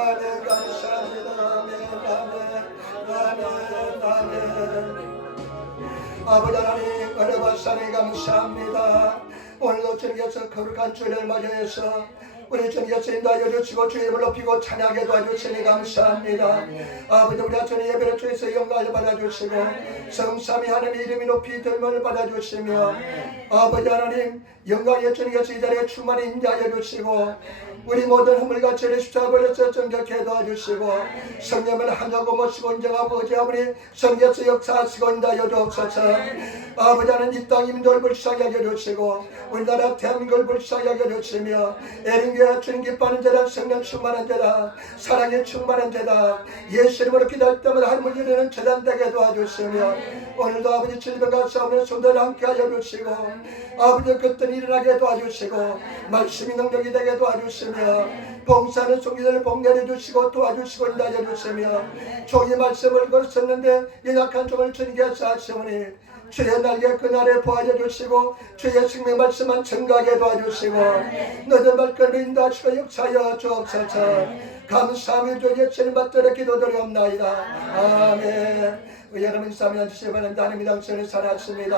아멘. 감사합니다. 아멘. 아버지 하나님, 은혜와 사랑에 감사합니다. 오늘도 주님께서 거룩한 주일을 맞이해서 우리 주님께서 인도하여 주시고 주의 이름을 높이고 찬양하게 도와주시니 감사합니다. 아버지, 우리 주님 예배를 주에서 영광을 받아주시고 성삼위 하나님의 이름이 높이 들음을 받아주시며 아버지 하나님, 영광의 주님께서 이 자리에 충만히 임재하여 주시고 우리 모든 허물과 죄를 십자가에서 정결케 도와주시고 성령을 하나고 모시고 인정하고 의지하오니 성령께서 역사하시고 인도하여 주옵소서. 아버지 하나님, 이 땅 인도를 불쌍히 하게 해주시고 우리나라 대한민국을 불쌍히 하게 해주시며 애린교회 주님 기뻐하는 자다, 성령 충만한 자다, 사랑에 충만한 자다, 예수 이름으로 기도할 때마다 하나님을 이루는 재단 되게 도와주시며 오늘도 아버지 질병과 싸우는 손들을 함께 하여 주시고 아버지 그때는 일어나게 도와주시고 말씀이 능력이 되게 도와주시며 봉사하는 종기들을 복내려 주시고 도와주시고 인도하여 주시며 종이 말씀을 걸었었는데 연약한 종을 주님께 하시오니 주의 날개 그날에 보아져 주시고 주의 생명 말씀만 증가하게 도와주시고 너의 말씀을 인도하시고 역사하여 주옵소서. 감사하며 주의 예수님 받들어 기도드리옵나이다. 아멘. 여러분 인사하며 주시기 바랍니다. 하나님이 당신을 사랑하십니다.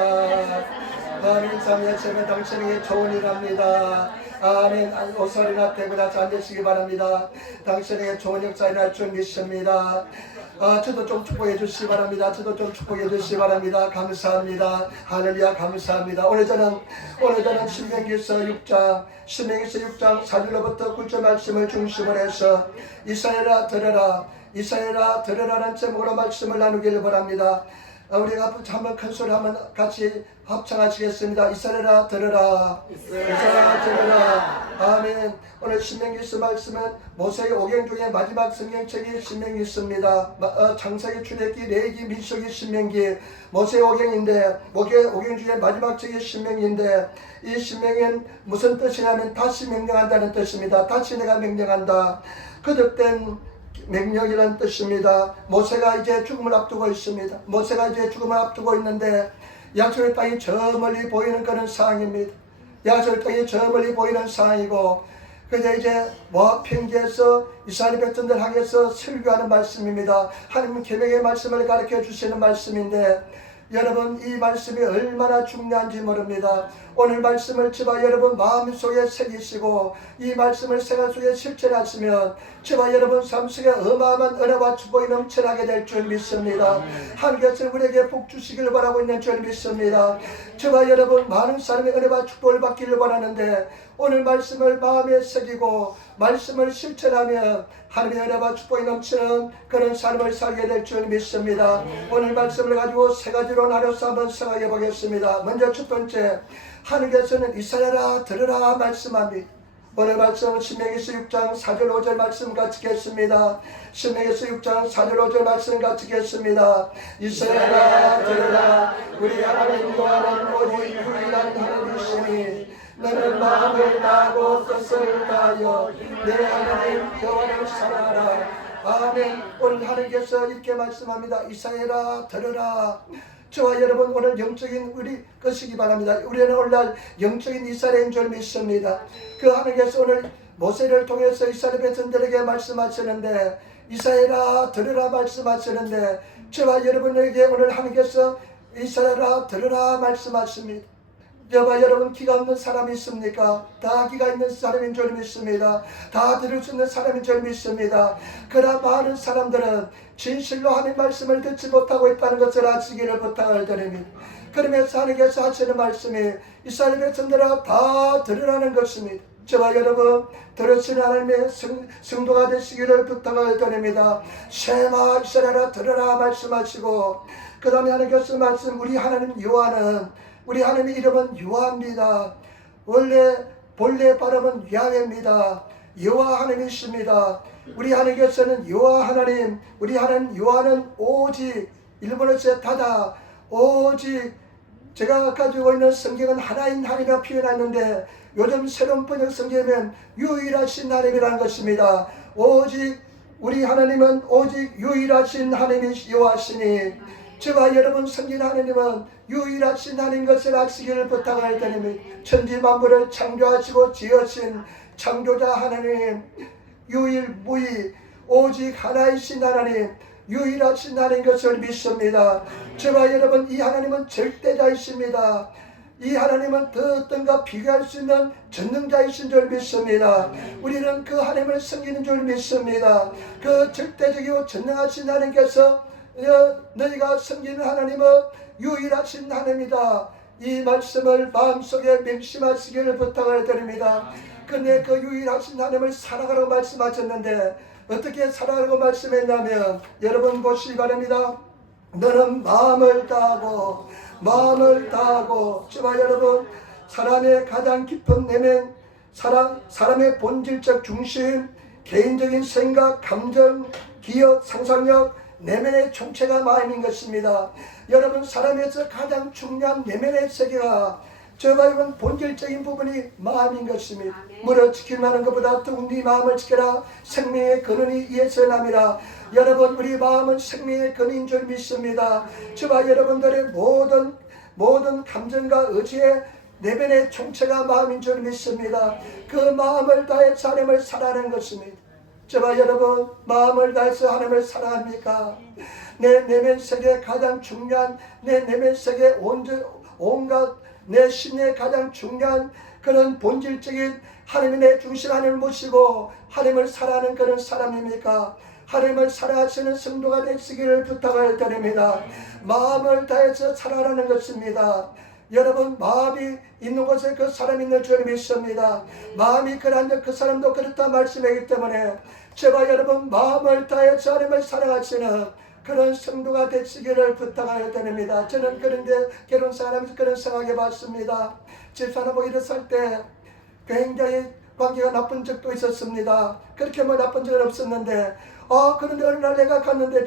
아멘. 인사하며 주시면 당신에게 좋은 일합니다. 아멘. 오소리나 대구나 앉으시기 바랍니다. 당신에게 좋은 역사 일할 줄 믿습니다. 저도 좀 축복해 주시기 바랍니다. 저도 좀 축복해 주시기 바랍니다. 감사합니다. 할렐루야. 감사합니다. 오늘 저는 신명기서 6장 4절로부터 9절 말씀을 중심으로 해서 이스라엘아 들으라, 이스라엘아 들으라는 제목으로 말씀을 나누기를 바랍니다. 우리가 한번 큰 소리 한번 같이 합창하시겠습니다. 이스라엘아 들으라, 이스라엘아 들으라. 아멘. 오늘 신명기서 말씀은 모세의 오경 중에 마지막 성경책이 신명기서입니다. 창세기, 출애굽기, 레위기, 민수기, 신명기, 모세의 오경인데 오경 중에 마지막 책이 신명기인데 이 신명은 무슨 뜻이냐면 다시 명령한다는 뜻입니다. 다시 내가 명령한다. 거듭된 명령이라는 뜻입니다. 모세가 이제 죽음을 앞두고 있습니다. 모세가 이제 죽음을 앞두고 있는데 약속의 땅이 저 멀리 보이는 그런 상황입니다. 약속의 땅이 저 멀리 보이는 상황이고 그래서 이제 모압 평지에서 이스라엘 백성들 향해서 설교하는 말씀입니다. 하나님 계명의 말씀을 가르쳐 주시는 말씀인데 여러분 이 말씀이 얼마나 중요한지 모릅니다. 오늘 말씀을 저와 여러분 마음속에 새기시고 이 말씀을 생활 속에 실천하시면 저와 여러분 삶 속에 어마어마한 은혜와 축복이 넘쳐나게 될 줄 믿습니다. 하나님께서 우리에게 복 주시기를 바라고 있는 줄 믿습니다. 저와 여러분 많은 사람의 은혜와 축복을 받기를 원하는데 오늘 말씀을 마음에 새기고 말씀을 실천하면 하나님의 은혜와 축복이 넘치는 그런 삶을 살게 될 줄 믿습니다. 오늘 말씀을 가지고 세 가지로 나눠서 한번 생각해 보겠습니다. 먼저 첫 번째, 하나님께서는 이스라엘아 들으라 말씀합니다. 오늘 말씀은 신명기서 6장 4절 5절 말씀 같이 읽겠습니다. 신명기서 6장 4절 5절 말씀 같이 읽겠습니다. 이스라엘아 들으라, 우리 하나님 여호와는 오직 유일한 하나님이시니 너는 마음을 다하고 뜻을 다하여 내 하나님 여호와를 사랑하라. 아멘. 오늘 하나님께서 이렇게 말씀합니다. 이스라엘아 들으라. 저와 여러분 오늘 영적인 우리 것이기 바랍니다. 우리는 오늘날 영적인 이스라엘인 줄 믿습니다. 그 하나님께서 오늘 모세를 통해서 이스라엘 백성들에게 말씀하시는데 이스라엘아 들으라 말씀하시는데 저와 여러분에게 오늘 하나님께서 이스라엘아 들으라 말씀하십니다. 저와 여러분 기가 없는 사람이 있습니까? 다 기가 있는 사람인 줄 믿습니다. 다 들을 수 있는 사람인 줄 믿습니다. 그러나 많은 사람들은 진실로 하나님 말씀을 듣지 못하고 있다는 것을 아시기를 부탁을 드립니다. 그러면서 하나님께서 하시는 말씀이 이스라엘 백성들아 다 들으라는 것입니다. 저와 여러분 들으시는 하나님의 성도가 되시기를 부탁을 드립니다. 쉐마 이스라엘아 들으라 말씀하시고 그 다음에 하나님께서 말씀 우리 하나님 여호와는 우리 하나님의 이름은 여호와입니다. 본래 발음은 야훼입니다. 여호와 하나님이십니다. 우리 하나님께서는 여호와 하나님, 우리 하나님 여호와는 오직 일본어에서 다다 오직 제가 가지고 있는 성경은 하나인 하나님이라 표현했는데 요즘 새로운 번역 성경에는 유일하신 하나님이라는 것입니다. 오직 우리 하나님은 오직 유일하신 하나님이 여호와시니 저와 여러분 성진 하나님은 유일하신 하나님 것을 아시기를 부탁을 드립니다. 천지 만물을 창조하시고 지으신 창조자 하나님 유일무이 오직 하나이신 하나님, 유일하신 하나님 것을 믿습니다. 저와 여러분, 이 하나님은 절대자이십니다. 이 하나님은 그 어떤가 비교할 수 있는 전능자이신 줄 믿습니다. 우리는 그 하나님을 섬기는 줄 믿습니다. 그 절대적이고 전능하신 하나님께서 너희가 섬기는 하나님은 유일하신 하나님이다. 이 말씀을 마음속에 명심하시기를 부탁을 드립니다. 근데 그 유일하신 하나님을 사랑하라고 말씀하셨는데 어떻게 사랑하라고 말씀했냐면, 여러분 보시기 바랍니다. 너는 마음을 다하고 저와 여러분, 사람의 가장 깊은 내면, 사람의 본질적 중심, 개인적인 생각, 감정, 기억, 상상력, 내면의 총체가 마음인 것입니다. 여러분, 사람에서 가장 중요한 내면의 세계가 저와 여러분 본질적인 부분이 마음인 것입니다. 물을 지킬 만한 것보다 더욱 네 마음을 지켜라. 생명의 근원이 이에서 남이라. 여러분, 우리 마음은 생명의 근원인 줄 믿습니다. 저와 여러분들의 모든 감정과 의지의 내면의 총체가 마음인 줄 믿습니다. 그 마음을 다해서 하나님을 사랑하는 것입니다. 저와 여러분, 마음을 다해서 하나님을 사랑합니까? 내 내면 세계에 가장 중요한, 내 내면 세계에 온갖 내 심리에 가장 중요한 그런 본질적인 하나님의 내 중심 하나님을 모시고 하나님을 사랑하는 그런 사람입니까? 하나님을 사랑하시는 성도가 되시기를 부탁을 드립니다. 마음을 다해서 사랑하는 것입니다. 여러분, 마음이 있는 곳에 그 사람이 있는 줄 믿습니다. 마음이 그러한데 그 사람도 그렇다 말씀하기 때문에 제발 여러분, 마음을 다해서 하나님을 사랑하시는 그런 성도가 되시기를 부탁을 드립니다. 저는 그런데 결혼 생활하면서 그런 생각해 봤습니다. 집사람하고 일을 때 굉장히 관계가 나쁜 적도 있었습니다. 그렇게 나쁜 적은 없었는데, 그런데 어느 날 내가 갔는데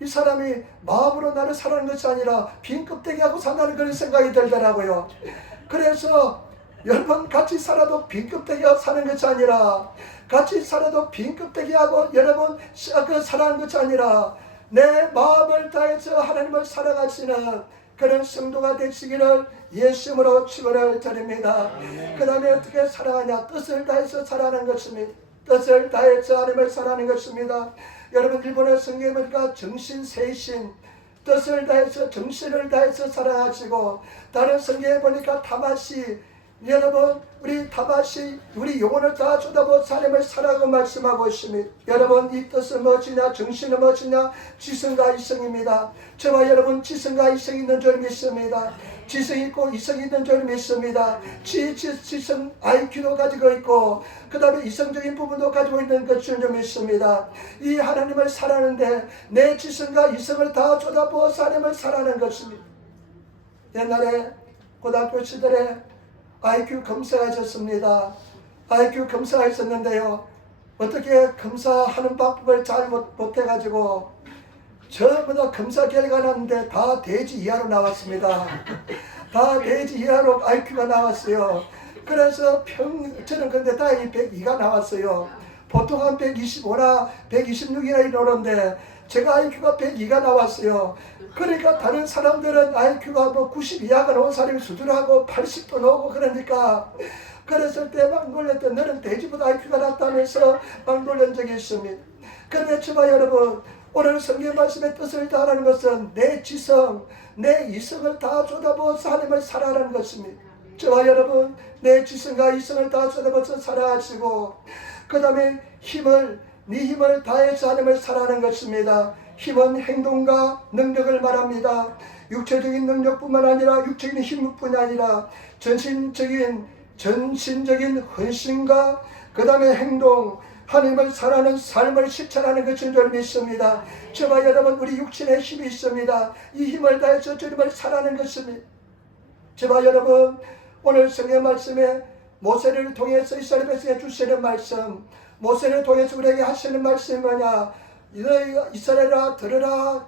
이 사람이 마음으로 나를 사랑하는 것이 아니라 빈 껍데기하고 산다는 그런 생각이 들더라고요. 그래서 여러분, 같이 살아도 빈 껍데기하고 사는 것이 아니라, 같이 살아도 빈 껍데기하고 여러분 사랑하는 것이 아니라 내 마음을 다해서 하나님을 사랑하시는 그런 성도가 되시기를 예수님으로 축원을 드립니다. 그 다음에 어떻게 사랑하냐? 뜻을 다해서 사랑하는 것입니다. 뜻을 다해서 하나님을 사랑하는 것입니다. 여러분, 일본의 성경에 보니까 정신, 세신, 뜻을 다해서 정신을 다해서 사랑하시고, 다른 성경에 보니까 타마시, 여러분, 우리 타마시, 우리 영혼을 다 쏟아부어서 하나님을 사랑하고 말씀하고 있습니다. 여러분, 이 뜻은 무엇이냐? 정신은 무엇이냐? 지성과 이성입니다. 저와 여러분, 지성과 이성이 있는 줄 믿습니다. 지성이 있고 이성이 있는 줄 믿습니다. 지성 IQ도 가지고 있고 그 다음에 이성적인 부분도 가지고 있는 것을 좀 믿습니다. 이 하나님을 사랑하는데 내 지성과 이성을 다 쏟아부어서 하나님을 사랑하는 것입니다. 옛날에 고등학교 시절에 IQ 검사가 있었습니다. IQ 검사가 있었는데요, 어떻게 검사하는 방법을 잘 못해가지고 전부 다 검사 결과 났는데 다 대지 이하로 나왔습니다. 다 대지 이하로 IQ가 나왔어요. 그래서 저는 근데 다행히 102가 나왔어요. 보통 한 125나 126이나 이러는데 제가 IQ가 102가 나왔어요. 그러니까 다른 사람들은 IQ가 90 이하가 나온 사람이 수준하고 80도 나오고 그러니까, 그랬을 때 막 놀랬던, 너는 돼지보다 IQ가 낮다면서 막 놀란 적이 있습니다. 그런데 저와 여러분, 오늘 성경 말씀의 뜻을 다하는 것은 내 지성, 내 이성을 다 쏟아부어서 하나님을 사랑하는 것입니다. 저와 여러분, 내 지성과 이성을 다 쏟아부어서 사랑하시고, 그 다음에 네 힘을 다해서 하나님을 사랑하는 것입니다. 힘은 행동과 능력을 말합니다. 육체적인 능력뿐만 아니라 육체적인 힘뿐 아니라 전신적인 헌신과 그 다음에 행동, 하나님을 사랑하는 삶을 실천하는 것인 줄 믿습니다. 저와 여러분, 우리 육신에 힘이 있습니다. 이 힘을 다해서 주님을 사랑하는 것입니다. 저와 여러분, 오늘 성경 말씀에 모세를 통해서 이스라엘 백성에 주시는 말씀, 모세를 통해서 우리에게 하시는 말씀이 뭐냐? 이스라엘아 들으라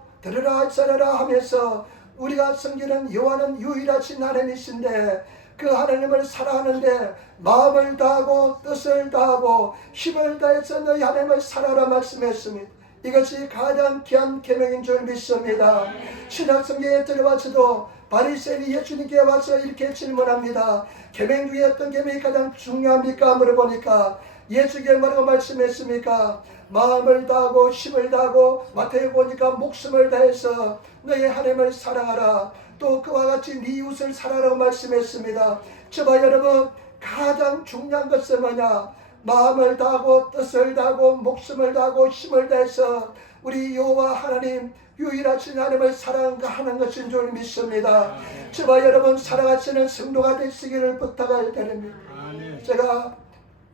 이스라엘아 하면서 우리가 섬기는 여호와는 유일하신 하나님이신데 그 하나님을 사랑하는데 마음을 다하고 뜻을 다하고 힘을 다해서 너희 하나님을 사랑하라 말씀했습니다. 이것이 가장 귀한 계명인 줄 믿습니다. 신약성경에 들어와서도 바리새인이 예수님께 와서 이렇게 질문합니다. 계명 중에 어떤 계명이 가장 중요합니까? 물어보니까 예수께 뭐라고 말씀했습니까? 마음을 다하고 힘을 다하고 마태복음 보니까 목숨을 다해서 너희 하나님을 사랑하라. 또 그와 같이 네 이웃을 사랑하라고 말씀했습니다. 저와 여러분, 가장 중요한 것은 뭐냐? 마음을 다하고 뜻을 다하고 목숨을 다하고 힘을 다해서 우리 여호와 하나님 유일하신 하나님을 사랑하는 것인 줄 믿습니다. 저와 여러분 사랑하시는 성도가 되시기를 부탁을 드립니다. 제가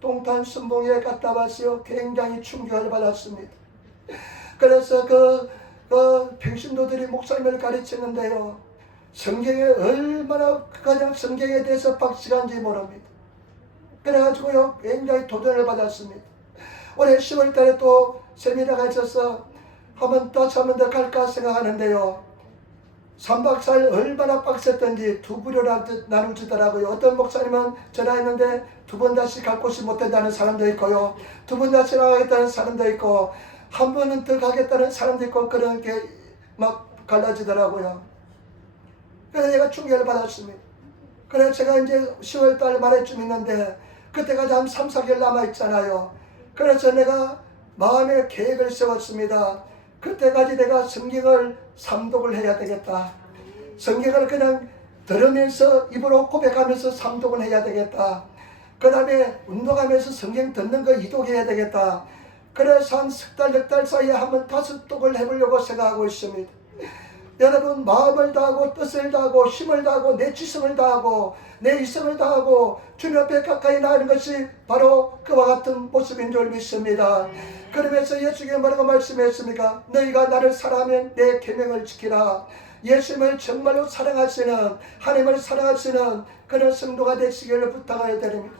동탄 순봉에 갔다 왔어요. 굉장히 충격을 받았습니다. 그래서 그 평신도들이 목사님을 가르치는데요, 성경에 얼마나 그냥 성경에 대해서 박식한지 모릅니다. 그래가지고요 굉장히 도전을 받았습니다. 올해 10월 달에 또 세미나가 있어서 다시 한 번 더 갈까 생각하는데요, 3박 4일 얼마나 빡셌던지 두 부류로 나누지더라고요. 어떤 목사님은 전화했는데 두 번 다시 갈 곳이 못 된다는 사람도 있고요, 두 번 다시 나가겠다는 사람도 있고, 한 번은 더 가겠다는 사람도 있고, 그런 게 막 갈라지더라고요. 그래서 제가 충격을 받았습니다. 그래서 제가 이제 10월 달 말에쯤 있는데 그때까지 한 3, 4개월 남아있잖아요. 그래서 내가 마음의 계획을 세웠습니다. 그때까지 내가 성경을 삼독을 해야 되겠다. 성경을 그냥 들으면서 입으로 고백하면서 삼독을 해야 되겠다. 그 다음에 운동하면서 성경 듣는 거 이독해야 되겠다. 그래서 한 석 달, 넉 달 사이에 한번 5독을 해보려고 생각하고 있습니다. 여러분, 마음을 다하고 뜻을 다하고 힘을 다하고 내 지성을 다하고 내 이성을 다하고 주님 앞에 가까이 나가는 것이 바로 그와 같은 모습인 줄 믿습니다. 그러면서 예수께서 뭐라고 말씀했습니까? 너희가 나를 사랑하면 내 계명을 지키라. 예수님을 정말로 사랑하시는, 하나님을 사랑하시는 그런 성도가 되시기를 부탁을 드립니다.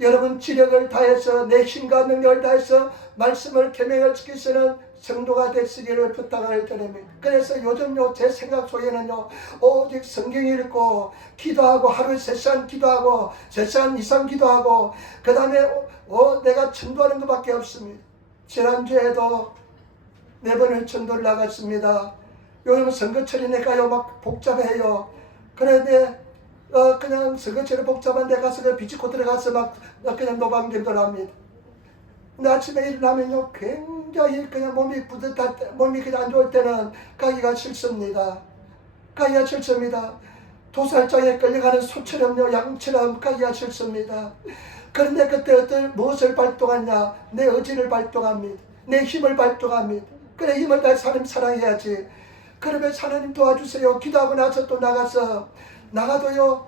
여러분 지력을 다해서 내 힘과 능력을 다해서 말씀을 계명을 지키시는 성도가 되시기를 부탁을 드립니다. 그래서 요즘요 제 생각 속에는요 오직 성경 읽고 기도하고 하루에 3시간 기도하고 3시간 이상 기도하고 그 다음에 내가 전도하는 것밖에 없습니다. 지난주에도 4번을 전도를 나갔습니다. 요즘 선거철이니까요 막 복잡해요. 그런데 그냥 선거철이 복잡한 데 가서 그 비집고 들어가서 막 그냥 노방전도를 합니다. 근데 아침에 일어나면요 굉장히 그냥 몸이 뿌듯할 때, 몸이 그냥 안 좋을 때는 가기가 싫습니다. 가기가 싫습니다. 도살장에 끌려가는 소처럼요 양처럼 가기가 싫습니다. 그런데 그때 무엇을 발동하냐? 내 의지를 발동합니다. 내 힘을 발동합니다. 그래 힘을 다해 하나님 사랑해야지. 그러면 하나님 도와주세요. 기도하고 나서 또 나가도요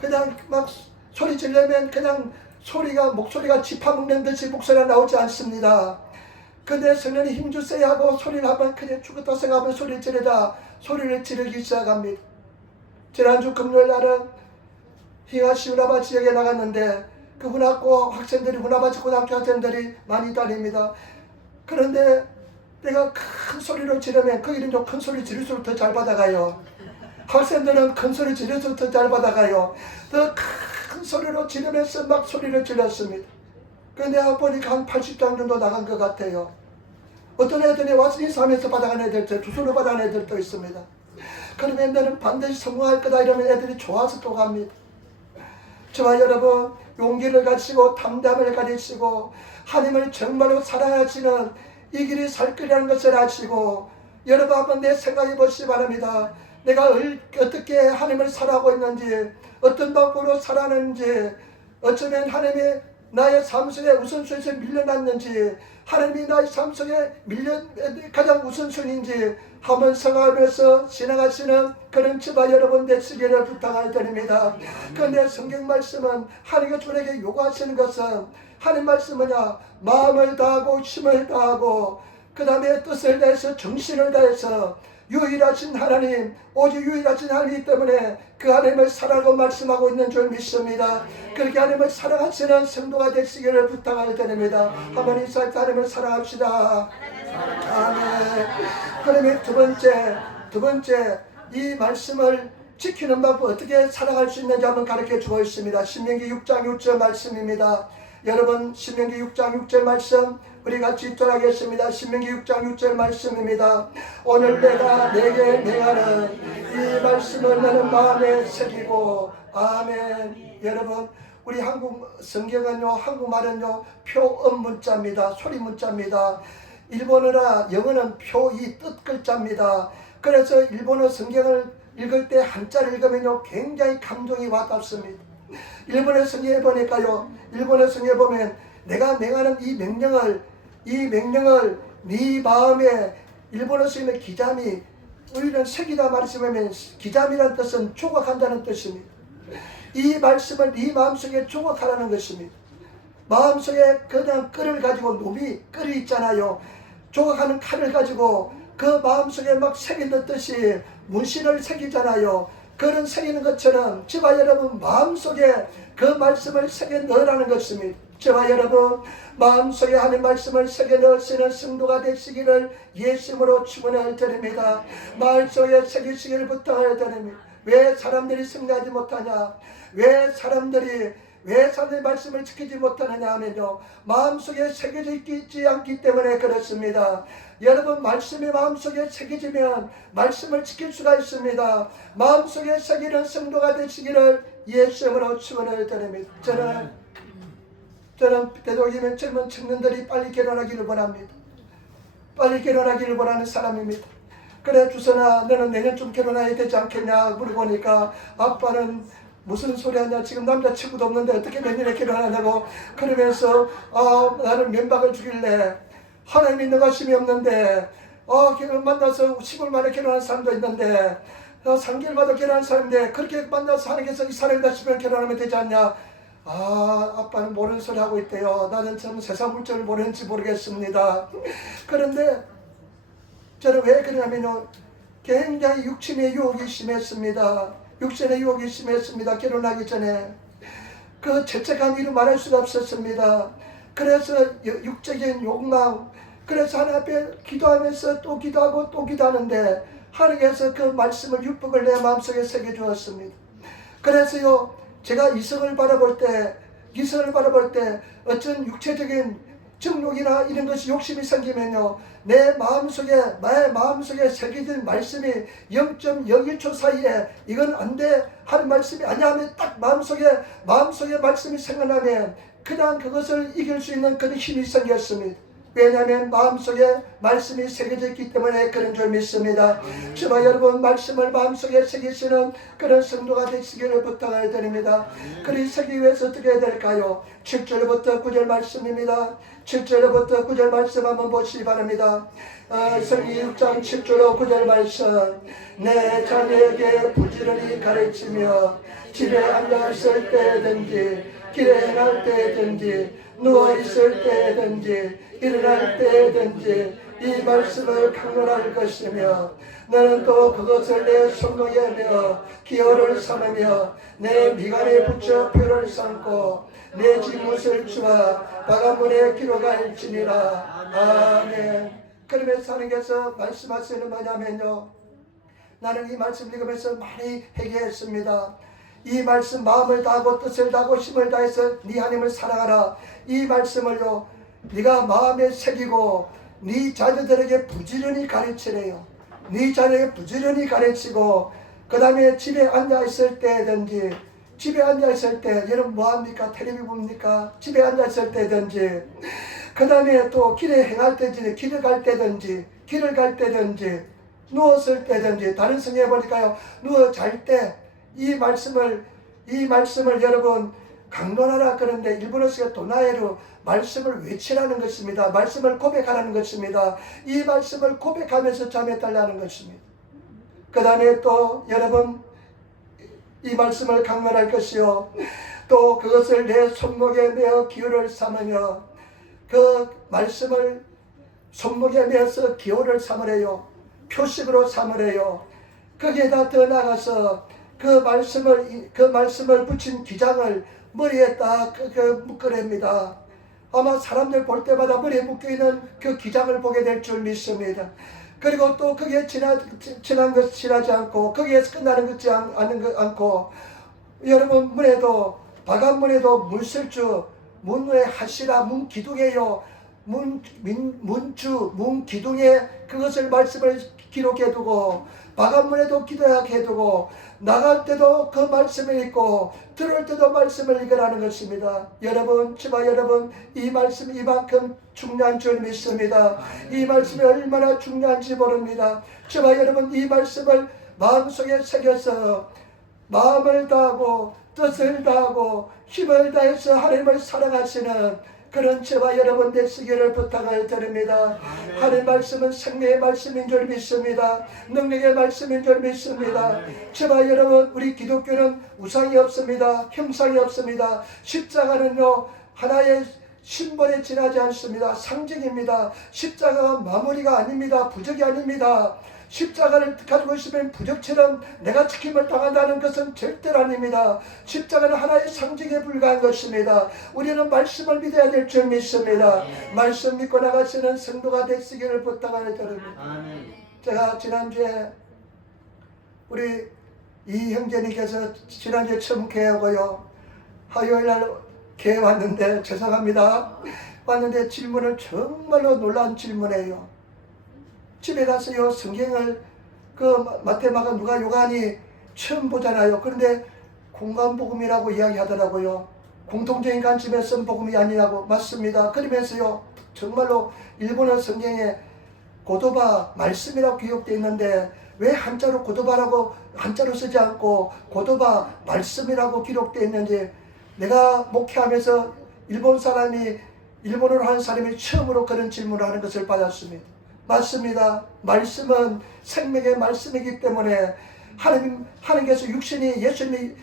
그냥 막 소리 지르면 그냥 목소리가 짚어먹는 듯이 목소리가 나오지 않습니다. 근데 성령이 힘주세요 하고 소리를 한번 그냥 죽었다 생각하면 소리를 지르기 시작합니다. 지난주 금요일 날은 희가시 훈아바 지역에 나갔는데 그 훈아바지 고등학교 학생들이 많이 다닙니다. 그런데 내가 큰 소리로 지르면 거기는 좀 큰 소리 지를수록 더 잘 받아가요. 학생들은 큰 소리 지를수록 더 잘 받아가요. 더 큰 소리로 지르면서 막 소리를 질렀습니다. 그런데 내가 보니까 한 80장 정도 나간 것 같아요. 어떤 애들이 와서 인사하면서 받아간 애들, 두 손으로 받아간 애들도 있습니다. 그러면 너는 반드시 성공할 거다 이러면 애들이 좋아서 또 갑니다. 저와 여러분 용기를 가지고 담담을 가지시고 하나님을 정말로 사랑하시는 이 길이 살 길이라는 것을 아시고 여러분 한번 내 생각해 보시기 바랍니다. 내가 어떻게 하나님을 사랑하고 있는지, 어떤 방법으로 살아가는지, 어쩌면 하나님이 나의 삶 속에 우선순위에서 밀려났는지, 하나님이 나의 삶 속에 가장 우선순위인지 한번 생각하면서 지나가시는 그런 저와 여러분 되시기를 부탁을 드립니다. 그런데 성경 말씀은 하나님께서 우리에게 요구하시는 것은 하나님 말씀은 뭐냐? 마음을 다하고 힘을 다하고 그 다음에 뜻을 다해서 정신을 다해서 유일하신 하나님, 오직 유일하신 하나님 때문에 그 하나님을 사랑하고 말씀하고 있는 줄 믿습니다. 그렇게 하나님을 사랑하시는 성도가 되시기를 부탁을 드립니다. 한번 인사할 때 하나님을 사랑합시다. 아멘. 그러면 두 번째 이 말씀을 지키는 방법 어떻게 살아갈 수 있는지 한번 가르쳐 주고 있습니다. 신명기 6장 6절 말씀입니다. 여러분 신명기 6장 6절 말씀 우리 같이 읽도록하겠습니다. 신명기 6장 6절 말씀입니다. 오늘 내가 내게 명하는 이 말씀을 너는 마음에 새기고. 아멘. 여러분 우리 한국 성경은요, 한국말은요, 표음 문자입니다. 소리 문자입니다. 일본어나 영어는 표이 뜻 글자입니다. 그래서 일본어 성경을 읽을 때 한자를 읽으면요, 굉장히 감동이 와닿습니다. 일본어 성경에 보니까요, 일본어 성경에 보면 내가 명하는 이 명령을 네 마음에, 일본어 성경의 기자미, 우리는 새기다 말씀하면 기자미란 뜻은 조각한다는 뜻입니다. 이 말씀을 네 마음속에 조각하라는 것입니다. 마음속에 그냥 끌을 가지고, 놈이 끌이 있잖아요. 조각하는 칼을 가지고 그 마음속에 막 새기듯이 문신을 새기잖아요. 그런 새기는 것처럼 저와 여러분 마음속에 그 말씀을 새겨 넣으라는 것입니다. 저와 여러분 마음속에 하는 말씀을 새겨 넣으시는 성도가 되시기를 예수님으로 축원을 드립니다. 마음속에 새기시기를 부탁을 드립니다. 왜 사람들이 승리하지 못하냐? 왜 사람들이 말씀을 지키지 못하느냐 하면요, 마음속에 새겨져 있지 않기 때문에 그렇습니다. 여러분, 말씀이 마음속에 새겨지면 말씀을 지킬 수가 있습니다. 마음속에 새기는 성도가 되시기를 예수님으로 축원을 드립니다. 저는 되도록이면 젊은 청년들이 빨리 결혼하기를 원합니다. 빨리 결혼하기를 원하는 사람입니다. 그래, 주선아, 너는 내년쯤 결혼해야 되지 않겠냐 물어보니까 아빠는 무슨 소리 하냐, 지금 남자친구도 없는데 어떻게 내년에 결혼하냐고 그러면서 나를 면박을 주길래, 하나님이 너가 힘이 없는데 만나서 10월 만에 결혼한 사람도 있는데 3개월마다 결혼한 사람인데 그렇게 만나서 하나님께서 이 사람이다 싶으면 결혼하면 되지 않냐. 아빠는 모르는 소리 하고 있대요. 나는 참 세상 물정을 모르는지 모르겠습니다. 그런데 저는 왜 그러냐면요, 굉장히 육신의 유혹이 심했습니다. 육신의 유혹이 심했습니다. 결혼하기 전에 그 죄책감 이루 말할 수가 없었습니다. 그래서 육적인 욕망, 그래서 하나님 앞에 기도하면서 또 기도하고 또 기도하는데 하나님께서 그 말씀을, 율법을 내 마음속에 새겨주었습니다. 그래서요, 제가 이성을 바라볼 때 어떤 육체적인 정욕이나 이런 것이 욕심이 생기면요, 내 마음속에 새겨진 말씀이 0.01초 사이에 이건 안 돼 하는 말씀이 아니야 하면 딱 마음속에 말씀이 생각나면 그냥 그것을 이길 수 있는 그런 힘이 생겼습니다. 왜냐하면 마음속에 말씀이 새겨져 있기 때문에 그런 줄 믿습니다. 저와 여러분, 말씀을 마음속에 새기시는 그런 성도가 되시기를 부탁을 드립니다. 그리 새기기 위해서 어떻게 해야 될까요? 7절부터 9절 말씀입니다. 7절부터 9절 말씀 한번 보시기 바랍니다. 성기 6장 7절 9절 말씀. 내 자녀에게 부지런히 가르치며 집에 앉아있을 때든지 길에 행할 때든지 누워있을 때든지 일어날 때든지 이 말씀을 강론할 것이며 너는 또 그것을 내 손목에 메어 기호를 삼으며 내 미간에 붙여 표를 삼고 내 지무술 주와 바가문에 기록할지니라. 아멘. 그러면서 하나님께서 말씀하시는 뭐냐면요, 나는 이 말씀 읽으면서 많이 회개했습니다. 이 말씀, 마음을 다하고 뜻을 다하고 힘을 다해서 네 하나님을 사랑하라. 이 말씀을요, 네가 마음에 새기고 네 자녀들에게 부지런히 가르치래요. 네 자녀에게 부지런히 가르치고 그 다음에 집에 앉아있을 때든지, 집에 앉아있을 때 여러분 뭐합니까? 텔레비 봅니까? 집에 앉아있을 때든지, 그 다음에 또 길에 행할 때든지, 길을 갈 때든지 누웠을 때든지. 다른 성경에 보니까요, 누워 잘 때 이 말씀을 여러분 강론하라 그런데 일본어식의 도나에로 말씀을 외치라는 것입니다. 말씀을 고백하라는 것입니다. 이 말씀을 고백하면서 잠에 달라는 것입니다. 그 다음에 또 여러분 이 말씀을 강론할 것이요, 또 그것을 내 손목에 메어 기호를 삼으며, 그 말씀을 손목에 메어서 기호를 삼으래요. 표식으로 삼으래요. 거기에다 더 나가서 그 말씀을 붙인 기장을 머리에 딱 묶으랍니다. 아마 사람들 볼 때마다 머리에 묶여있는 그 기장을 보게 될 줄 믿습니다. 그리고 또 거기에 지난 것 지나지 않고 거기에서 끝나는 것지 않고 여러분 문에도 바깥문에도 문설주, 문에 하시라, 문기둥에요. 문주, 문기둥에 그것을 말씀을 기록해두고 마감문에도 기도하게 해두고 나갈 때도 그 말씀을 읽고 들을 때도 말씀을 읽으라는 것입니다. 여러분, 저와 여러분, 이 말씀이 이만큼 중요한 줄 믿습니다. 이 말씀이 얼마나 중요한지 모릅니다. 저와 여러분, 이 말씀을 마음속에 새겨서 마음을 다하고 뜻을 다하고 힘을 다해서 하나님을 사랑하시는 그런 저와 여러분 되시기를 부탁을 드립니다. 하나님 말씀은 생명의 말씀인 줄 믿습니다. 능력의 말씀인 줄 믿습니다. 저와 여러분, 우리 기독교는 우상이 없습니다. 형상이 없습니다. 십자가는요 하나의 심벌에 지나지 않습니다. 상징입니다. 십자가가 마무리가 아닙니다. 부적이 아닙니다. 십자가를 가지고 있으면 부적처럼 내가 지킴을 당한다는 것은 절대로 아닙니다. 십자가는 하나의 상징에 불과한 것입니다. 우리는 말씀을 믿어야 될 줄 믿습니다. 말씀 믿고 나가시는 성도가 되시기를 부탁을 드립니다. 제가 지난주에 우리 이 형제님께서 지난주에 처음 개하고요 화요일날 개에 왔는데 죄송합니다. 왔는데 질문을 정말로 놀라운 질문이에요. 집에 가서요 성경을 그 마태, 마가, 누가, 요한이 처음 보잖아요. 그런데 공간복음이라고 이야기하더라고요. 공통적인 관점에 쓴 복음이 아니라고. 맞습니다. 그러면서요 정말로 일본어 성경에 고도바 말씀이라고 기록되어 있는데 왜 한자로 고도바라고 한자로 쓰지 않고 고도바 말씀이라고 기록되어 있는지, 내가 목회하면서 일본 사람이 일본어로 하는 사람이 처음으로 그런 질문을 하는 것을 받았습니다. 맞습니다. 말씀은 생명의 말씀이기 때문에 하나님께서 육신이 예수님이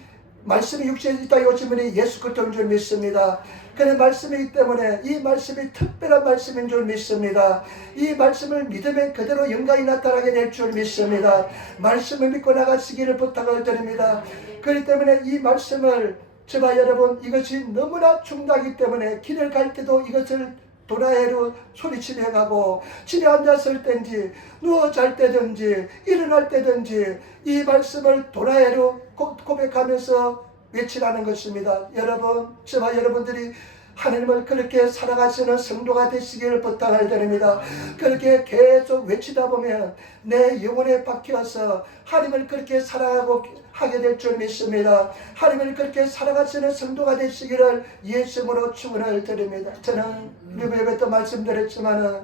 말씀이 육신에 있다 오신 분이 예수 그리스도인 줄 믿습니다. 그런 말씀이기 때문에 이 말씀이 특별한 말씀인 줄 믿습니다. 이 말씀을 믿으면 그대로 영광이 나타나게 될 줄 믿습니다. 말씀을 믿고 나가시기를 부탁을 드립니다. 그렇기 때문에 이 말씀을 저와 여러분, 이것이 너무나 중요하기 때문에 길을 갈 때도 이것을 도라에로 소리치며 가고, 집에 앉았을 때든지 누워 잘 때든지 일어날 때든지 이 말씀을 도라에로 고백하면서 외치라는 것입니다. 여러분, 저와 여러분들이 하나님을 그렇게 살아가시는 성도가 되시기를 부탁을 드립니다. 그렇게 계속 외치다 보면 내 영혼에 박혀서 하나님을 그렇게 살아가고 하게 될 줄 믿습니다. 하나님을 그렇게 살아가시는 성도가 되시기를 예수님으로 축원을 드립니다. 저는 예배 때 말씀드렸지만은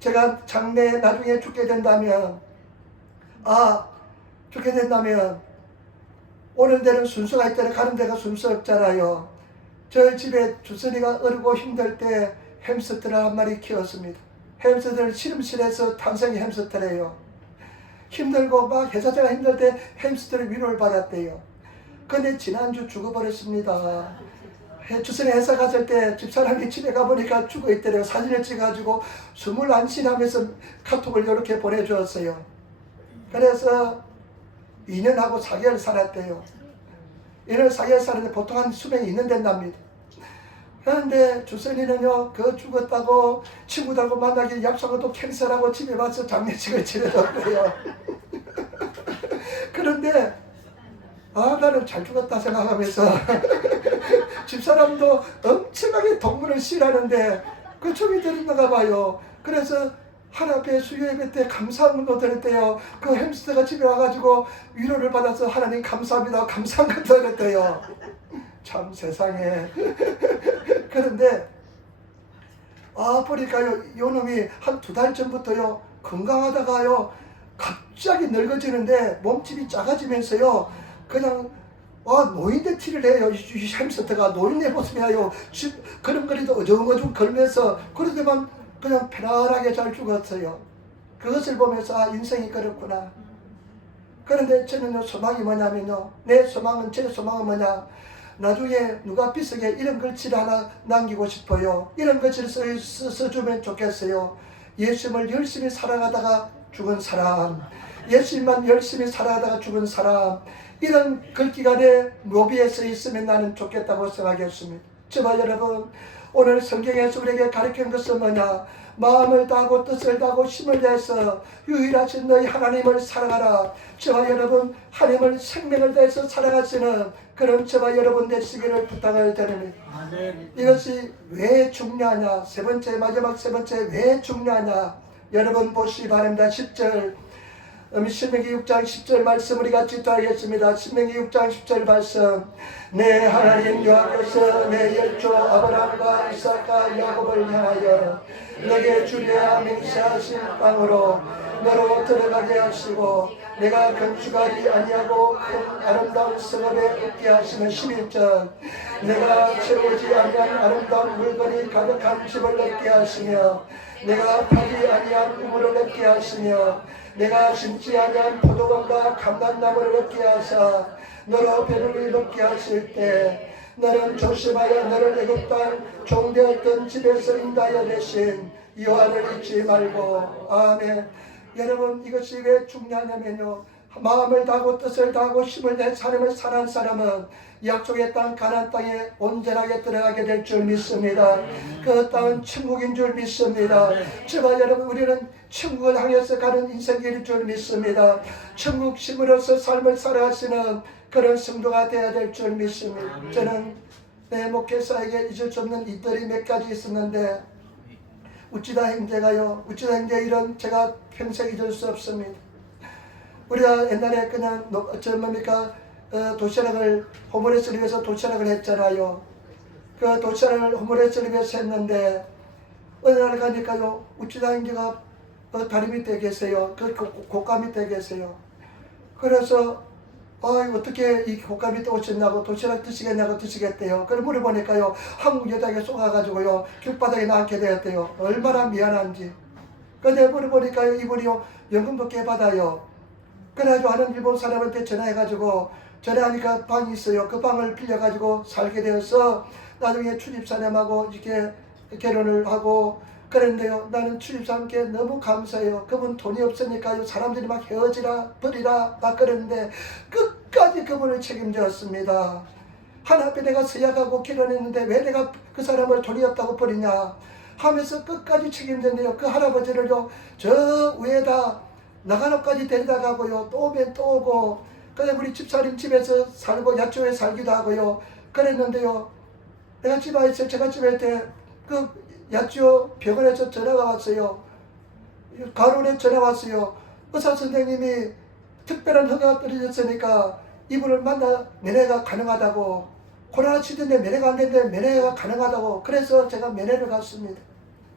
제가 장래에 나중에 죽게 된다면 오는 데는 순서가 있다면 가는 데가 순서 없잖아요. 저희 집에 주선이가 어리고 힘들 때 햄스터를 한 마리 키웠습니다. 햄스터를 실험실에서 탄생이 햄스터래요. 힘들고 막 회사자가 힘들 때 햄스터를 위로를 받았대요. 근데 지난주 죽어버렸습니다. 주선이 회사 갔을 때 집사람이 집에 가보니까 죽어있더래요. 사진을 찍어가지고 숨을 안 쉬면서 카톡을 이렇게 보내주었어요. 그래서 2년하고 4개월 살았대요. 2년 4개월 살았는데 보통 한 수명이 2년 된답니다. 그런데 주선이는요, 그 죽었다고 친구들하고 만나기 약속하고 또 캔슬하고 집에 와서 장례식을 치러줬대요. 그런데 나는 잘 죽었다 생각하면서 집사람도 엄청나게 동물을 싫어하는데 그 춤이 들었는가 봐요. 그래서 하나님의 수요예배 때 감사한 거 들었대요. 그 햄스터가 집에 와가지고 위로를 받아서 하나님 감사합니다, 감사한 거 들었대요. 참 세상에. 그런데 보니까요, 요 놈이 한 2달 전부터요 건강하다가요 갑자기 늙어지는데 몸집이 작아지면서요 그냥 노인네 티를 내요. 이 햄스터가 노인네 모습이에요. 걸음걸이도 어정어정 걸면서 그러더만 그냥 편안하게 잘 죽었어요. 그것을 보면서 인생이 그렇구나. 그런데 저는 소망이 뭐냐면요, 내 소망은, 제 소망은 뭐냐, 나중에 누가 비석에 이런 글씨를 하나 남기고 싶어요. 이런 글씨를 써주면 좋겠어요. 예수님을 열심히 사랑하다가 죽은 사람, 예수님만 열심히 사랑하다가 죽은 사람, 이런 글귀가 내 묘비에 써 있으면 나는 좋겠다고 생각했습니다. 저와 여러분, 오늘 성경에서 우리에게 가르친 것은 뭐냐, 마음을 다하고 뜻을 다하고 힘을 다해서 유일하신 너희 하나님을 사랑하라. 저와 여러분, 하나님을 생명을 다해서 살아가시는 그런 저와 여러분 되시기를 부탁을 드립니다. 이것이 왜 중요하냐, 마지막 세 번째 왜 중요하냐, 여러분 보시기 바랍니다. 10절, 신명기 6장 10절 말씀 우리 같이 따르겠습니다. 신명기 6장 10절 말씀. 내 하나님 여호와께서 내 열조 아브라함과 이삭과 야곱을 향하여 내게 주려 맹세하신 땅으로 너로 들어가게 하시고 내가 건축하지 아니하고 큰 아름다운 성읍에 얻게 하시는 11절. 내가 채우지 아니한 아름다운 물건이 가득한 집을 얻게 하시며 내가 파지 아니한 우물을 얻게 하시며 내가 심지 아니한 포도원과 감람나무를 얻게 하사 너로 배를 얻게 하실 때 너는 조심하여 너를 애굽 땅 종되었던 집에서 인도하여 내신 여호와를 잊지 말고. 아멘. 여러분, 이것이 왜 중요하냐면요, 마음을 다하고 뜻을 다하고 힘을 내 삶을 사는 사람은 약속의 땅 가나안 땅에 온전하게 들어가게 될 줄 믿습니다. 그 땅은 천국인 줄 믿습니다. 제발 여러분, 우리는 천국을 향해서 가는 인생길인 줄 믿습니다. 천국 심으로서 삶을 살아가시는 그런 성도가 되어야 될 줄 믿습니다. 저는 내 목회사에게 잊을 수 없는 일들이 몇 가지 있었는데 우찌다 행제가요, 우찌다 행제 일은 제가 평생 잊을 수 없습니다. 우리가 옛날에 그냥 도시락을 호모레스를 위해서 도시락을 했잖아요. 그 도시락을 호모레스를 위해서 했는데 어느 날 가니까요, 우찌다 행제가 다리 밑에 계세요. 그 고가 밑에 계세요. 그래서 어떻게 이 고가 밑에 오셨냐고, 도시락 드시겠대요. 그걸 물어보니까요, 한국 여자에게 쏘아가지고요 길바닥에 낳게 되었대요. 얼마나 미안한지. 근데 물어보니까요, 이분이요 연금도 꽤 받아요. 그래가지고 하는 일본 사람한테 전화해가지고, 전화하니까 방이 있어요. 그 방을 빌려가지고 살게 되어서 나중에 출입사님하고 이렇게 결혼을 하고 그랬는데요, 나는 출입사님께 너무 감사해요. 그분 돈이 없으니까요 사람들이 막 헤어지라 버리라 막 그랬는데 끝까지 그분을 책임졌습니다. 하나님께 내가 서약하고 결혼했는데 왜 내가 그 사람을 돈이 없다고 버리냐 하면서 끝까지 책임졌네요. 그 할아버지를요 저 위에다 나가노까지 데리다 가고요, 또 오면 또 오고, 그래 우리 집사님 집에서 살고 야초에 살기도 하고요 그랬는데요, 내가 집에서 제가 집에 때 그 야초 병원에서 전화가 왔어요. 간호원에 전화 왔어요. 의사 선생님이 특별한 허가가 떨어졌으니까 이분을 만나 면회가 가능하다고, 코로나 시대인데 면회가 안 되는데 면회가 가능하다고. 그래서 제가 면회를 갔습니다.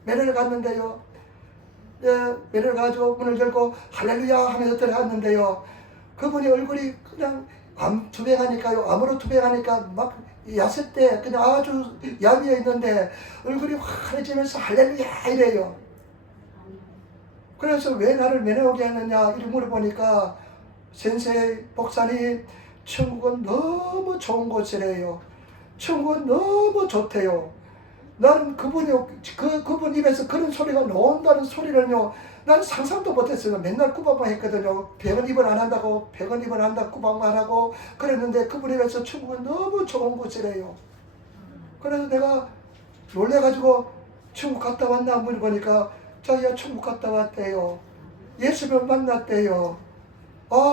면회를 갔는데요, 면회를 가지고 문을 열고 할렐루야 하면서 들어갔는데요, 그분이 얼굴이 그냥 투명하니까요, 암으로 투명하니까 막 야세 때 그냥 아주 야위어 있는데 얼굴이 환해지면서 할렐루야 이래요. 그래서 왜 나를 면회오게 하느냐 이렇게 물어보니까 센세이 목사님, 천국은 너무 좋은 곳이래요. 천국은 너무 좋대요. 나는 그분 입에서 그런 소리가 나온다는 소리를요, 난 상상도 못했어요. 맨날 꾸방만 했거든요. 100원 입원 안 한다고, 100원 입원 안 한다고 꾸방만 하고 그랬는데 그분 입에서 천국은 너무 좋은 곳이래요. 그래서 내가 놀래가지고 천국 갔다 왔나 물어보니까 자기가 천국 갔다 왔대요. 예수를 만났대요.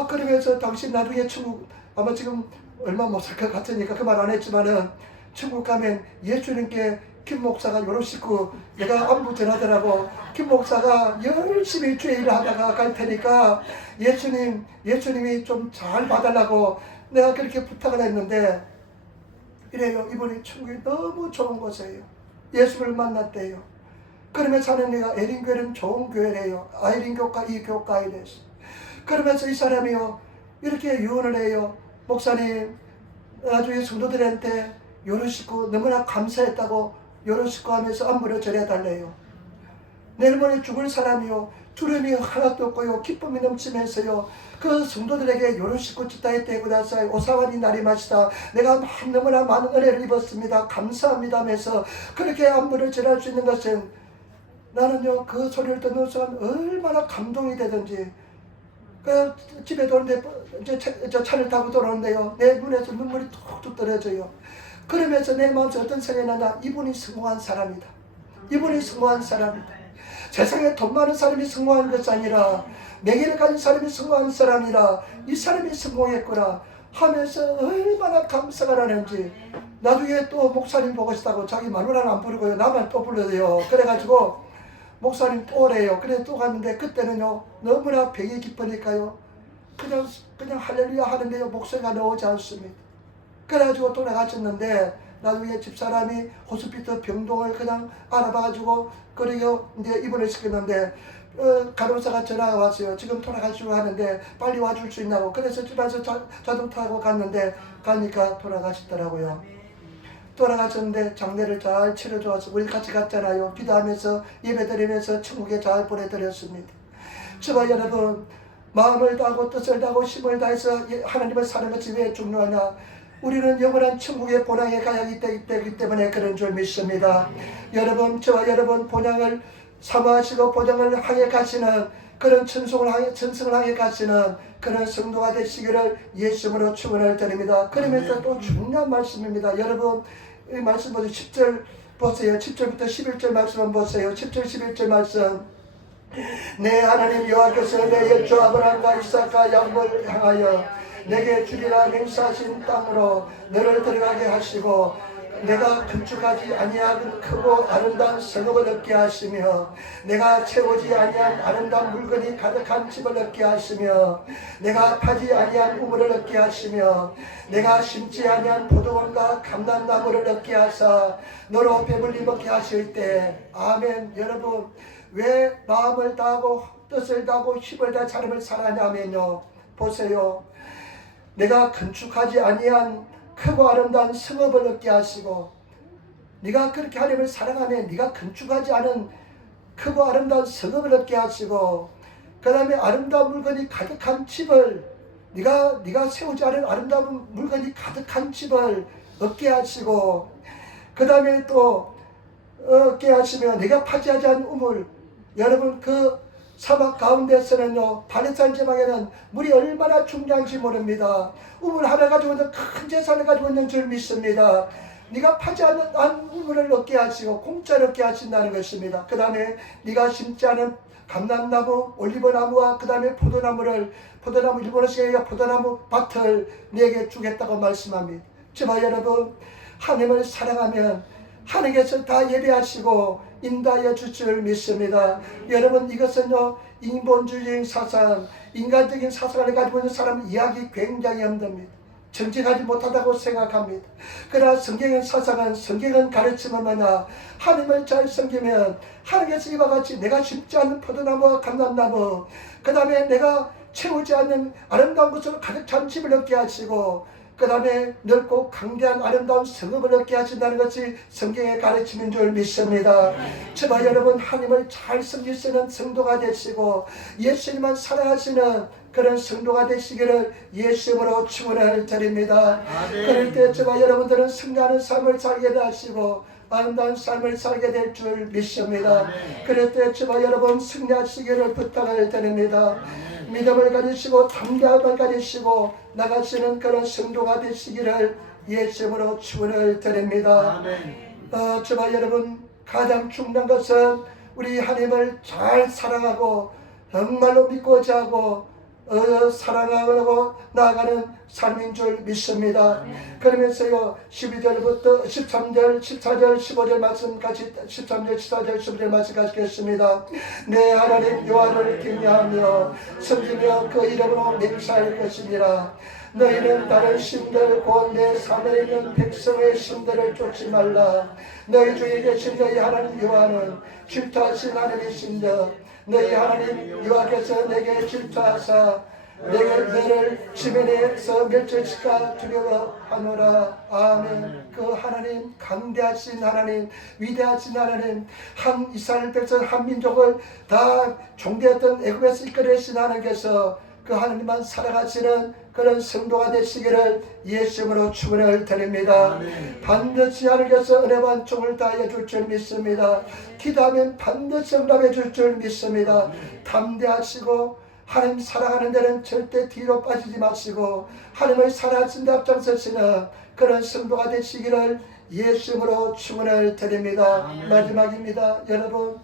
그러면서 당신 나중에 천국 아마 지금 얼마 못 살 것 같으니까 그 말 안 했지만은 천국 가면 예수님께 김 목사가 요러시고 내가 안부 전하더라고. 김 목사가 열심히 주의 일을 하다가 갈 테니까 예수님이 좀 잘 봐달라고 내가 그렇게 부탁을 했는데 이래요. 이분이 천국이 너무 좋은 곳이에요. 예수를 만났대요. 그러면서 하나님가 에린교회는 좋은 교회래요. 아이린교과 이 교과 이랬어. 그러면서 이 사람이요 이렇게 유언을 해요. 목사님, 나중에 성도들한테 요러시고 너무나 감사했다고 요러시고 하면서 안부를 전해달래요. 내일 모레 죽을 사람이요 두려움이 하나도 없고요 기쁨이 넘치면서요 그 성도들에게 요러시고 짓다에 떼고 나서 오사와니 나리마시다, 내가 너무나 많은 은혜를 입었습니다, 감사합니다 하면서 그렇게 안부를 전할 수 있는 것은, 나는요 그 소리를 듣는 순간 얼마나 감동이 되든지, 그 집에 도는데 저 차를 타고 돌아오는데요 내 눈에서 눈물이 툭툭 떨어져요. 그러면서 내 마음속에 어떤 생각이 나냐, 이분이 성공한 사람이다. 이분이 성공한 사람이다. 세상에 돈 많은 사람이 성공한 것이 아니라 명예를 가진 사람이 성공한 사람이라, 이 사람이 성공했구나 하면서 얼마나 감사가 나는지. 나중에 또 목사님 보고 싶다고 자기 마누라는 안 부르고요 나만 또 불러요. 그래가지고 목사님 또 오래요. 그래 또 갔는데 그때는요 너무나 병이 깊으니까요 그냥 할렐루야 하는데요 목소리가 나오지 않습니다. 그래가지고 돌아가셨는데 나중에 집사람이 호스피트 병동을 그냥 알아봐가지고 그리고 이제 입원을 시켰는데 간호사가 전화가 왔어요. 지금 돌아가시고 하는데 빨리 와줄 수 있냐고. 그래서 집에서 자동차 타고 갔는데 가니까 돌아가시더라고요. 돌아가셨는데 장례를 잘 치러줘서 우리 같이 갔잖아요. 기도하면서 예배드리면서 천국에 잘 보내드렸습니다. 저와 여러분 마음을 다하고 뜻을 다하고 힘을 다해서 하나님을 사는 것이 왜 중요하냐. 우리는 영원한 천국의 본향에 가야 하기 때문에 그런 줄 믿습니다. 여러분 저와 여러분 본향을 사모하시고 본향을 향해 가시는 그런 천성을 향해 가시는 그런 성도가 되시기를 예수님으로 축원을 드립니다. 그러면서 또 중요한 말씀입니다. 여러분 이 말씀 보세요. 10절 보세요. 10절부터 11절 말씀 보세요. 10절 11절 말씀. 내 하나님 여호와께서 내 열조 아브라함과 이삭과 야곱을 향하여 내게 주리라 맹세하신 땅으로 너를 들어가게 하시고 내가 건축하지 아니한 크고 아름다운 성읍을 얻게 하시며 내가 채우지 아니한 아름다운 물건이 가득한 집을 얻게 하시며 내가 파지 아니한 우물을 얻게 하시며 내가 심지 아니한 포도원과 감람나무를 얻게 하사 너로 배불리 먹게 하실 때 아멘. 여러분 왜 마음을 다하고 뜻을 다하고 힘을 다해 하나님을 사랑하냐면요 보세요. 내가 건축하지 아니한 크고 아름다운 성읍을 얻게 하시고 네가 그렇게 하나님을 사랑하면 네가 건축하지 않은 크고 아름다운 성읍을 얻게 하시고 그 다음에 아름다운 물건이 가득한 집을 네가 세우지 않은 아름다운 물건이 가득한 집을 얻게 하시고 그 다음에 또 얻게 하시며 네가 파지하지 않은 우물. 여러분 그 사막 가운데서는요 발레산 지방에는 물이 얼마나 중요한지 모릅니다. 우물 하나 가지고 있는 큰 재산을 가지고 있는 줄 믿습니다. 네가 파지 않은 우물을 얻게 하시고 공짜로 얻게 하신다는 것입니다. 그 다음에 네가 심지 않은 감람나무, 올리브나무와 그 다음에 포도나무 일본어식의 포도나무 밭을 내게 주겠다고 말씀합니다. 저와 여러분 하나님을 사랑하면 하나님께서 다 예배하시고 인도하여 줄 줄 믿습니다. 여러분 이것은요 인본주의적인 사상, 인간적인 사상을 가지고 있는 사람 이야기 굉장히 힘듭니다. 정직하지 못하다고 생각합니다. 그러나 성경의 사상은 성경은 가르치면 뭐냐 하나님을 잘 섬기면 하나님께서 이와 같이 내가 심지 않는 포도나무와 감람나무 그 다음에 내가 채우지 않는 아름다운 것으로 가득 찬 집을 얻게 하시고 그 다음에 넓고 강대한 아름다운 성읍을 얻게 하신다는 것이 성경의 가르침인 줄 믿습니다. 저와 여러분 하나님을 잘 섬길 수 있는 성도가 되시고 예수님만 사랑하시는 그런 성도가 되시기를 예수님으로 축원을 드립니다. 그럴 때 저와 여러분들은 승리하는 삶을 살게 하시고 아름다운 삶을 살게 될 줄 믿습니다. 그럴 때 저와 여러분 승리하시기를 부탁을 드립니다. 믿음을 가지시고 담대함을 가지시고 나가시는 그런 성도가 되시기를 예수님으로 축원을 드립니다. 저와 여러분 가장 중요한 것은 우리 하나님을 잘 사랑하고 정말로 믿고자 하고 사랑하고 나아가는 삶인 줄 믿습니다. 그러면서요 12절부터 13절, 14절, 15절 말씀까지 13절, 14절, 15절 말씀까지 겠습니다. 내 하나님 여호와를 경외하며 섬기며 그 이름으로 맹세할 것이니라. 너희는 다른 신들 곧 내 산에 있는 백성의 신들을 쫓지 말라. 너희 중에 계신 너희 하나님 여호와는 질투하신 하나님이신데 너희 하나님 여호와께서 내게 질투하사 내게 너를 지면에서 멸절시켜 두려워하노라. 아멘. 그 하나님 강대하신 하나님 위대하신 하나님 한 이스라엘 백성 한 민족을 다 종되었던 애굽에서 이끌어내신 하나님께서 그 하나님만 살아가시는 그런 성도가 되시기를 예수님으로 축원을 드립니다. 반드시 하나님께서 은혜와 종을 다해 줄 줄 믿습니다. 기도하면 반드시 응답해 줄 줄 믿습니다. 담대하시고 하나님 사랑하는 데는 절대 뒤로 빠지지 마시고 하나님을 사랑하신 데 앞장서시는 그런 성도가 되시기를 예수님으로 축원을 드립니다. 마지막입니다. 여러분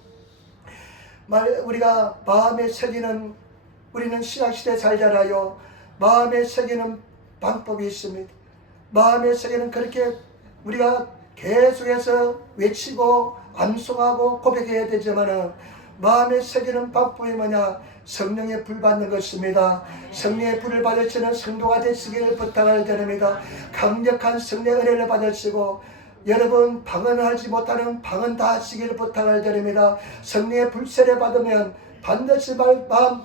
우리가 마음에 새기는 우리는 신학시대에 살잖아요. 마음에 새기는 방법이 있습니다. 마음에 새기는 그렇게 우리가 계속해서 외치고 암송하고 고백해야 되지만은 마음에 새기는 방법이 뭐냐? 성령의 불 받는 것입니다. 성령의 불을 받으시는 성도가 되시기를 부탁을 드립니다. 강력한 성령의 은혜를 받으시고 여러분 방언하지 못하는 방언 다 하시기를 부탁을 드립니다. 성령의 불세례 받으면 반드시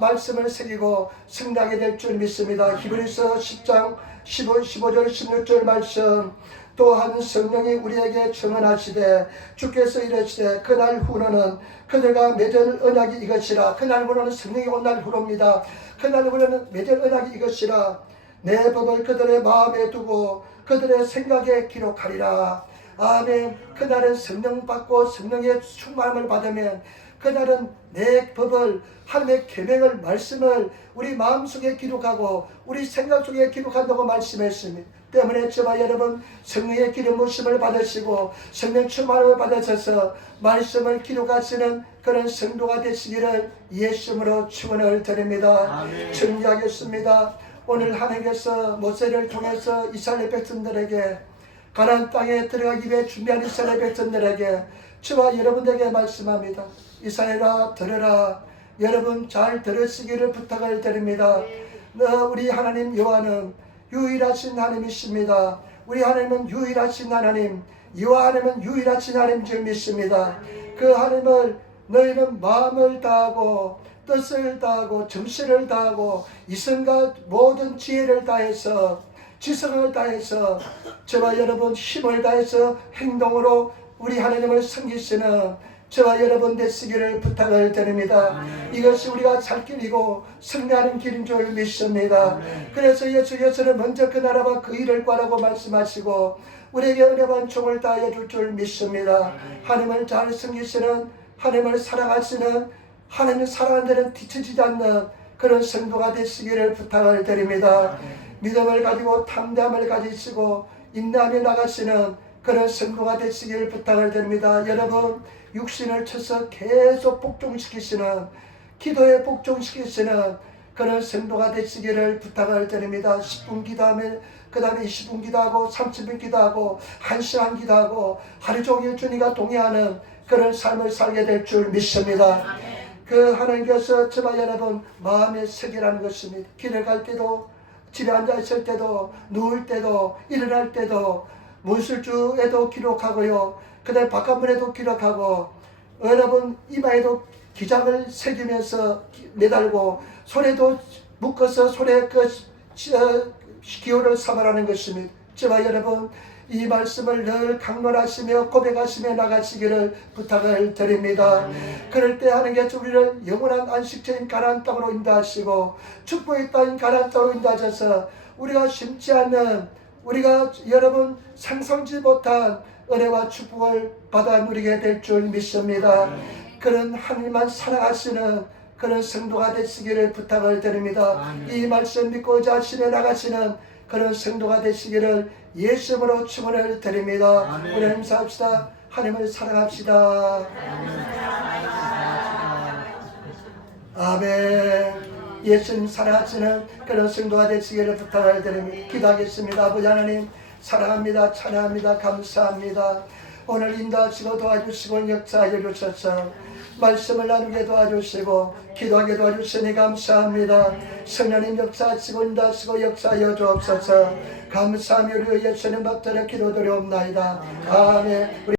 말씀을 새기고 승리하게 될 줄 믿습니다. 히브리서 10장 15절 16절 말씀, 또한 성령이 우리에게 증언하시되 주께서 이르시되 그날 후로는 그들과 맺을 언약이 이것이라. 그날 후로는 성령이 온 날 후로입니다. 그날 후로는 맺을 언약이 이것이라. 내 법을 그들의 마음에 두고 그들의 생각에 기록하리라. 아멘. 그날은 성령 받고 성령의 충만함을 받으면 그날은 내 법을, 하나님의 계명을, 말씀을 우리 마음속에 기록하고 우리 생각 속에 기록한다고 말씀했습니다. 때문에 저와 여러분 성령의 기름 부으심을 받으시고 성령 충만함을 받으셔서 말씀을 기록하시는 그런 성도가 되시기를 예수님으로 축원을 드립니다. 정리하겠습니다. 오늘 하나님께서 모세를 통해서 이스라엘 백성들에게 가나안 땅에 들어가기 위해 준비한 이스라엘 백성들에게 저와 여러분에게 말씀합니다. 이스라엘아 들으라. 여러분 잘 들으시기를 부탁을 드립니다. 우리 하나님 여호와는 유일하신 하나님이십니다. 우리 하나님은 유일하신 하나님, 여호와 하나님은 유일하신 하나님 줄 믿습니다. 그 하나님을 너희는 마음을 다하고 뜻을 다하고 정신을 다하고 이성과 모든 지혜를 다해서 지성을 다해서 저와 여러분 힘을 다해서 행동으로 우리 하나님을 섬기시는 저와 여러분 되시기를 부탁을 드립니다. 이것이 우리가 살 길이고 승리하는 길인 줄 믿습니다. 그래서 예수께서는 먼저 그 나라와 그 일을 구하라고 말씀하시고 우리에게 은혜와 총을 다하여 줄 줄 믿습니다. 하나님을 잘 섬기시는, 하나님을 사랑하시는, 하나님을 사랑하는 데는 뒤처지지 않는 그런 성도가 되시기를 부탁을 드립니다. 믿음을 가지고 탐담을 가지시고 인내하며 나가시는 그런 성도가 되시기를 부탁을 드립니다. 여러분 육신을 쳐서 계속 복종시키시는, 기도에 복종시키시는 그런 성도가 되시기를 부탁을 드립니다. 10분 기도하면 그 다음에 20분 기도하고 30분 기도하고 1시간 기도하고 하루 종일 주님과 동의하는 그런 삶을 살게 될 줄 믿습니다. 그 하나님께서 저와 여러분 마음에 새기라는 것입니다. 길을 갈 때도, 집에 앉아 있을 때도, 누울 때도, 일어날 때도, 문술주에도 기록하고요. 그 다음에 바깥문에도 기록하고, 여러분 이마에도 기장을 새기면서 매달고 손에도 묶어서 손에 그 기호를 삼으라는 것입니다. 저와 여러분 이 말씀을 늘 강론하시며 고백하시며 나가시기를 부탁을 드립니다. 그럴 때 하나님께서 우리를 영원한 안식처인 가나안 땅으로 인도하시고 축복의 땅인 가나안 땅으로 인도하셔서 우리가 심지 않는, 우리가 여러분 상상지 못한 은혜와 축복을 받아 누리게 될 줄 믿습니다. 그런 하나님만 사랑하시는 그런 성도가 되시기를 부탁을 드립니다. 이 말씀 믿고 자신에 나가시는 그런 성도가 되시기를 예수님으로 축원을 드립니다. 우리 인사합시다. 하나님을 사랑합시다. 아멘. 예수님 사랑하시는 그런 성도가 되시기를 부탁을 드립니다. 기도하겠습니다. 아버지 하나님 사랑합니다. 찬양합니다. 감사합니다. 오늘 인도하시고 도와주시고 역사하여 주셔서 말씀을 나누게 도와주시고 기도하게 도와주시니 감사합니다. 성령님 역사하시고 인도하시고 역사하여 주옵소서. 감사하며 우리 예수님 받들어 기도드리옵나이다. 아멘.